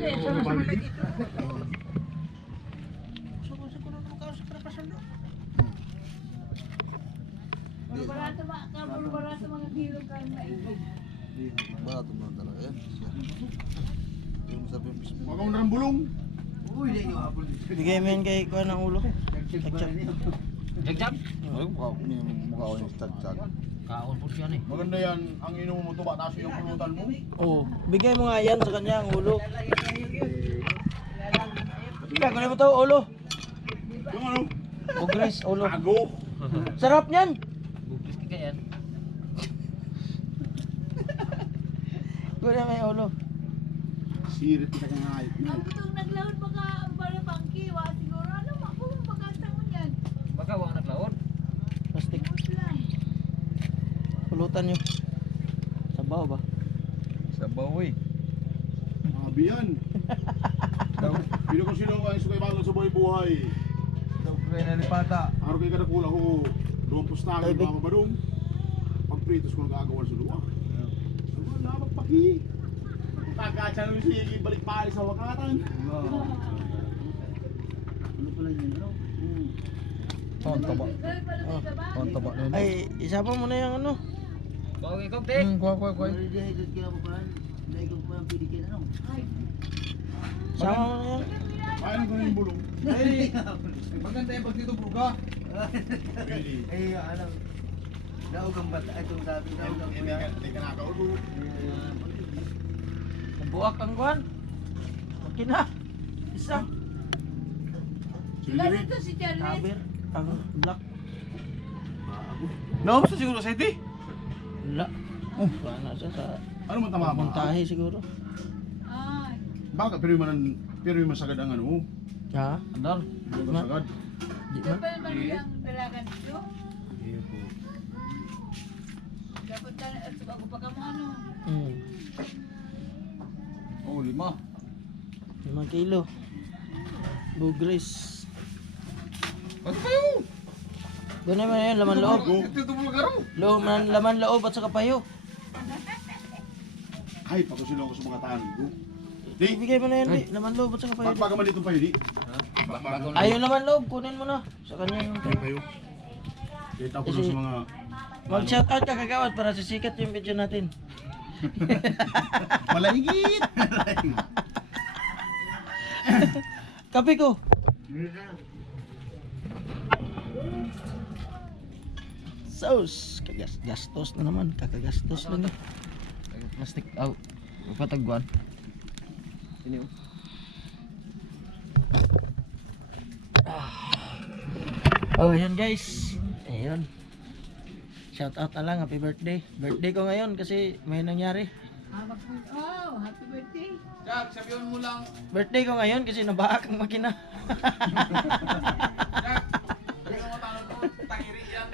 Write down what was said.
Barato mga kabul, barato mga kilo kang maigit. Barato mo talaga yan. Yung masarap yung bismo. Huwag akong ng bulong. Bigay mo yan kay kuha ng ulo. Tagtsak. Jagjag. Ay, mukha ko yung tag-tag. Kaon po siya ni. Maganda yan. Ang inumo mo tuba, taso yung pulutan mo. Oo. Bigay mo nga yan sa kanya ang ulo. Kaya kunin mo to ulo. Yung ano? Bugres, ulo. Tago. Sarap niyan. Bugis ka yan. Kunin mo yung ulo. Sirit kita kang hayop na. Ang butong baka para bangki, wa siguro. Ano, ako pagkasta mo yan. Baka wala naglaon. Plastic. Mas lang. Pulutan nyo. Sabaw ba? Sabaw eh. Abi yan. Pino ko sino kayo sukay bago sa buhay buhay. Daw ko na lipata. Araw kayo kada kula ko. Doon pustahan Ay, ng mga badong. Pag pritos ko nagagawa sa luwa. Ano na magpaki. Kakacha namin sige balik pali sa wakatan. Girl, pala Oh. sa ba? Oh, ang taba na yun. Ay, isa pa muna yung ano. Bawi ikaw, Tek. Hmm, kuha, kuha, kuha. Ay, Sama mo na yan. Kain ko na yung bulong. Maganda yung pag dito buka. Pili. Eh, alam. Daog ang bata itong sabi daog ang Hindi ka ka nakaulo. Buwak ang kuhan. Okay na. Isa. Sila dito si Charles. Kabir. Ang black. No, sa siguro sa iti. Wala. Oh, na siya sa Ano man tama ba? montahe siguro. Ay, Baka pero yung manan pero yung masagad ang ano. Ha? Andar. Ano Ma- masagad? Di ito man. pa naman yung dalagan dito. Dapat ka, at bago pa ka mo ano. Hmm. Oh, lima. Limang kilo. Bugris. Ano pa yun? Doon naman yun, laman loob. Loob, man, laman loob at saka payo. Ay, pag sila ako sa mga tango. Di, Ibigay mo na yun, di. Laman loob at saka payo. pagpaga man dito pa yun, di. Ayaw laman loob, kunin mo na. Sa kanya yung Ay, kayo. Kita ko sa mga... Mag-shout out ka kagawad para sisikat yung video natin. Malahigit! Kape ko. Sauce. Kagas gastos na naman. Kakagastos lang eh. Plastic. Aw. Patagwan. Oh, yun guys. Ayun. Shout out na lang. Happy birthday. Birthday ko ngayon kasi may nangyari. Ah, oh, happy birthday. Jack, sabihin mo lang. Birthday ko ngayon kasi nabaak ang makina.